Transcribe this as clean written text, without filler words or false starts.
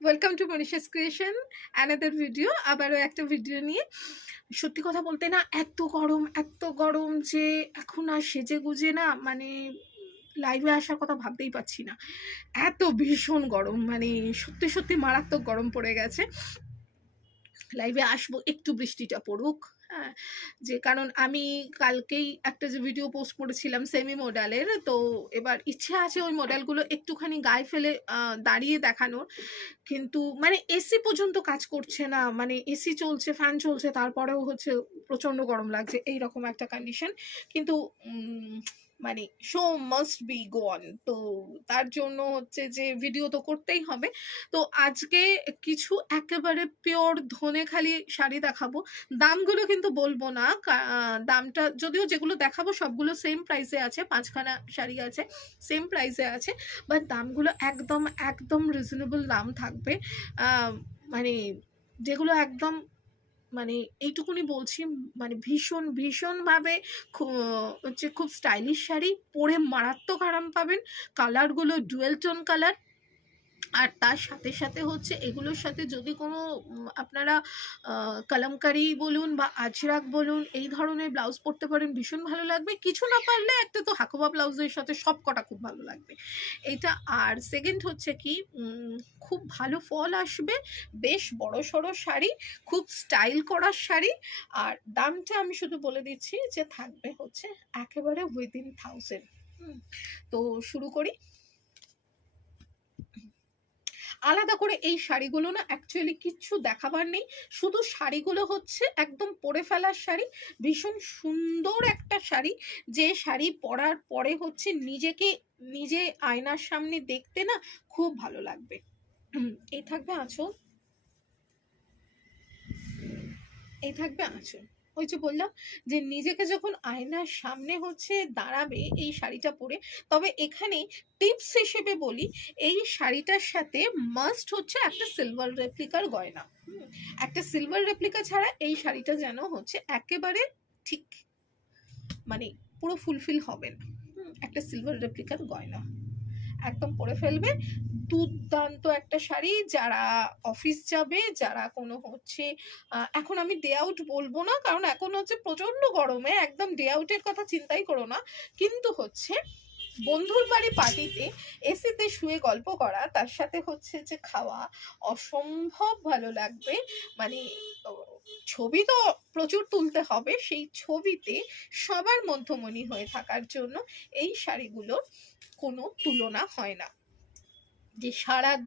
Welcome to Manisha's creation, another video. আবারও একটা video নিয়ে। সত্যি কথা বলতে না, এত গরম যে এখন আর সেজে গুজে না মানে লাইভে আসার কথা ভাবতেই পারছি না। এত ভীষণ গরম, মানে সত্যি সত্যি মারাত্মক গরম পড়ে গেছে। লাইভে আসবো একটু বৃষ্টিটা পড়ুক। হ্যাঁ, যে কারণ আমি কালকেই একটা যে ভিডিও পোস্ট করেছিলাম সেমি মডেলের, তো এবার ইচ্ছে আছে ওই মডেলগুলো একটুখানি গায়ে ফেলে দাঁড়িয়ে দেখানোর। কিন্তু মানে এসি পর্যন্ত কাজ করছে না, মানে এসি চলছে, ফ্যান চলছে, তারপরেও হচ্ছে প্রচন্ড গরম লাগছে, এইরকম একটা কন্ডিশন। কিন্তু মানে show must be go on, তো তার জন্য হচ্ছে যে ভিডিও তো করতেই হবে। তো আজকে কিছু একেবারে পিওর ধনেখালি শাড়ি দেখাবো। দামগুলো কিন্তু বলবো না, দামটা যদিও যেগুলো দেখাবো সবগুলো সেম প্রাইসে আছে, 5খানা শাড়ি আছে সেম প্রাইসে আছে, বাট দামগুলো একদম একদম রিজনেবল দাম থাকবে। মানে যেগুলো একদম মানে এইটুকুনি বলছি, মানে ভীষণ ভীষণভাবে হচ্ছে খুব স্টাইলিশ শাড়ি, পরে মারাত্মক আরাম পাবেন। কালারগুলো ডুয়েল টোন কালার। আর তার সাথে সাথে হচ্ছে এগুলোর সাথে যদি কোনো আপনারা কালামকারি বলুন বা আজরাক বলুন এই ধরনের ব্লাউজ পরতে পারেন, ভীষণ ভালো লাগবে। কিছু না পারলে একটা তো হাকোবা ব্লাউজের সাথে সব কটা খুব ভালো লাগবে এইটা। আর সেকেন্ড হচ্ছে কি, খুব ভালো ফল আসবে, বেশ বড় সড়ো শাড়ি, খুব স্টাইল করার শাড়ি। আর দামটা আমি শুধু বলে দিচ্ছি যে থাকবে হচ্ছে একেবারে উইদিন 1000। তো শুরু করি। আলাদা করে এই শাড়িগুলো না অ্যাকচুয়ালি কিচ্ছু দেখাবার নেই, শুধু শাড়িগুলো হচ্ছে একদম পরে ফেলার শাড়ি। ভীষণ সুন্দর একটা শাড়ি, যে শাড়ি পরার পরে হচ্ছে নিজেকে নিজে আয়নার সামনে দেখতে না খুব ভালো লাগবে। এই থাকবে আঁচল, এই থাকবে আঁচল। ওই যে বললাম যে নিজেকে যখন আয়নার সামনে হচ্ছে দাঁড়াবে এই শাড়িটা পরে, তবে এখানে টিপস হিসেবে বলি, এই শাড়িটার সাথে মাস্ট হচ্ছে একটা সিলভার রেপ্লিকার গয়না। একটা সিলভার রেপ্লিকা ছাড়া এই শাড়িটা যেন হচ্ছে একেবারে ঠিক মানে পুরো ফুলফিল হবে না। একটা সিলভার রেপ্লিকার গয়না একদম পরে ফেলবে। দুর্দান্ত একটা শাড়ি, যারা অফিস যাবে, যারা কোনো হচ্ছে এখন আমি ডে আউট বলবো না, কারণ এখন হচ্ছে প্রচন্ড গরমে একদম ডে আউটের কথা চিন্তাই করো না, কিন্তু হচ্ছে বন্ধুর বাড়ি পার্টিতে এসিতে শুয়ে গল্প করা, তার সাথে হচ্ছে যে খাওয়া, অসম্ভব ভালো লাগবে। মানে ছবি তো প্রচুর তুলতে হবে, সেই ছবিতে সবার মধ্যমণি হয়ে থাকার জন্য এই শাড়িগুলোর কোনো তুলনা হয় না। যে সারা